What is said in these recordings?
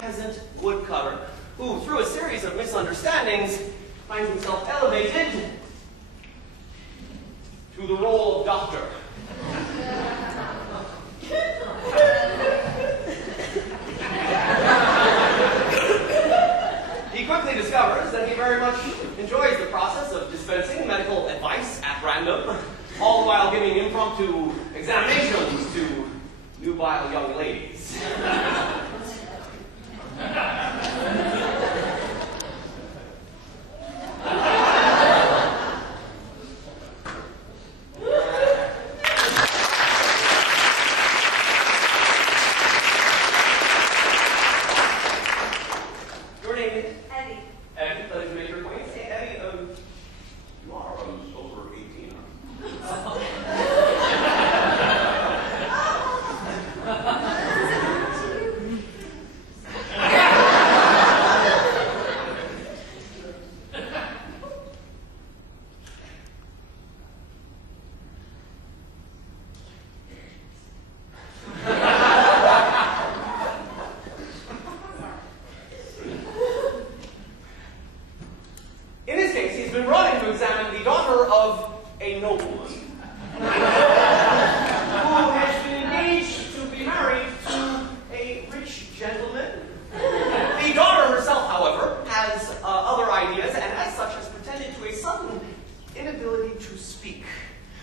peasant woodcutter who, through a series of misunderstandings, finds himself elevated to the role of doctor. He quickly discovers that he very much enjoys the process of dispensing medical advice at random, all the while giving impromptu examinations to nubile young ladies. Your name is? Eddie. Eddie, pleasure to make your acquaintance. Hey, Eddie, you are over 18, aren't you? In this case, he's been brought in to examine the daughter of a nobleman who has been engaged to be married to a rich gentleman. The daughter herself, however, has other ideas, and as such has pretended to a sudden inability to speak.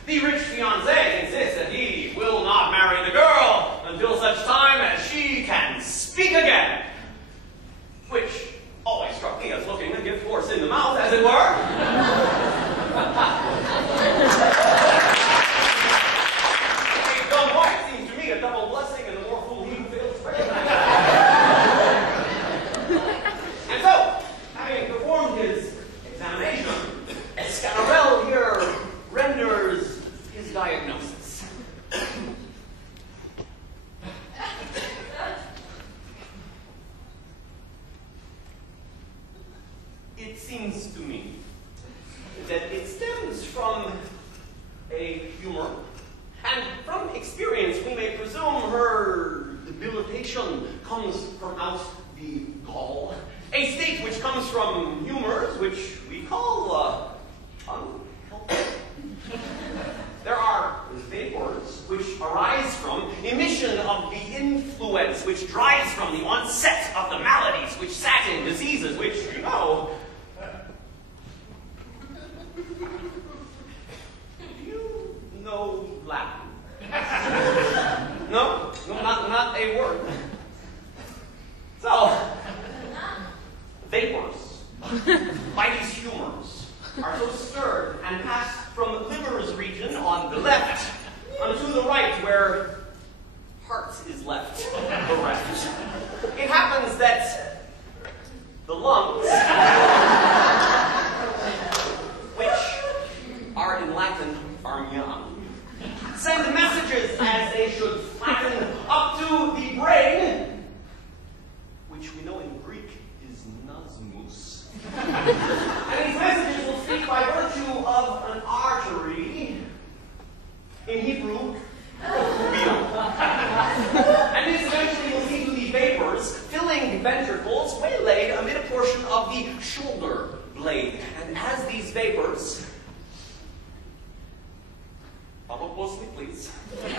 The rich fiancé insists that he will not marry the girl until such time as she can speak again, which always struck me as looking a gift horse in the mouth, as it were. A dumb wife seems to me a double blessing, and the more fool he who fails to pray. And so, having performed his examination, Scanarelle here renders his diagnosis. It seems to me that it stems from a humor, and from experience we may presume her debilitation comes from out the gall, a state which comes from humors which we call unhealthy. There are vapors which arise from emission of the influence which drives from the onset of the maladies which sat in diseases which, you know, no Latin. No, not a word. So, vapors, by these humors, are so stirred and passed from liver's region on the left unto the right, where heart is left bereft. It happens that the lungs, which are in Latin farmian, send messages as they should flatten up to the brain, which we know in Greek is nasmus. And these messages will speak by virtue of an artery, in Hebrew, and this eventually will lead to the vapors filling the ventricles waylaid amid a portion of the shoulder blade. And as these vapors, follow closely, please. These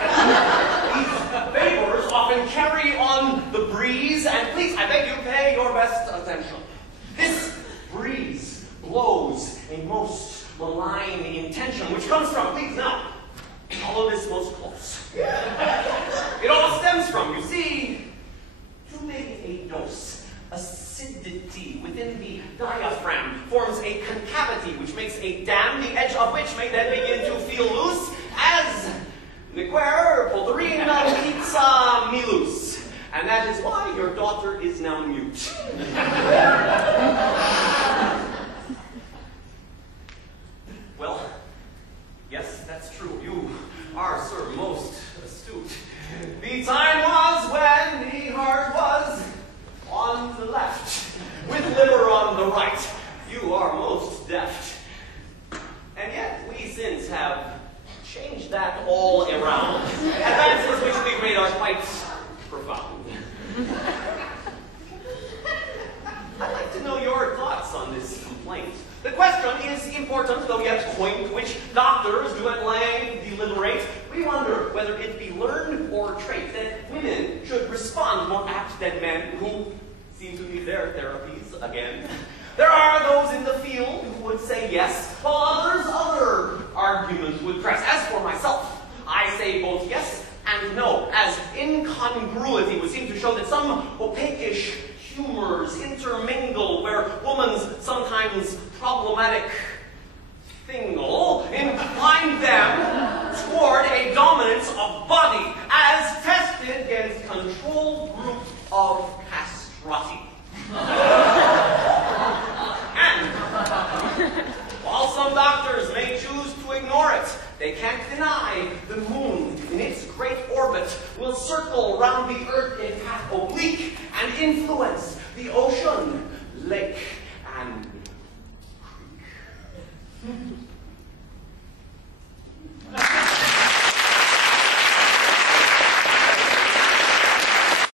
vapors often carry on the breeze, and please, I beg you, pay your best attention. This breeze blows a most malign intention, which comes from, please now, follow this most close. It all stems from, you see, too big a dose. Acidity within the diaphragm forms a concavity which makes a dam, the edge of which may then begin to feel loose as Nequer Polterina Pizza Milus. And that is why your daughter is now mute. Well, yes, that's true. You are, sir, most astute. The time was when the heart was on the left, with liver on the right. You are most deft. And yet we since have changed that all around. Advances which we've made are quite profound. important, though yet quaint, which doctors do at length deliberate, we wonder whether it be learned or trait that women should respond more apt than men who seem to need their therapies again. There are those in the field who would say yes, while others other arguments would press. As for myself, I say both yes and no, as incongruity would seem to show that some opaquish humors intermingle where woman's sometimes problematic thingle incline them toward a dominance of body as tested against controlled group of castrati. And while some doctors may choose to ignore it, they can't deny the moon in its great orbit will circle round the earth in path oblique and influence the ocean, lake,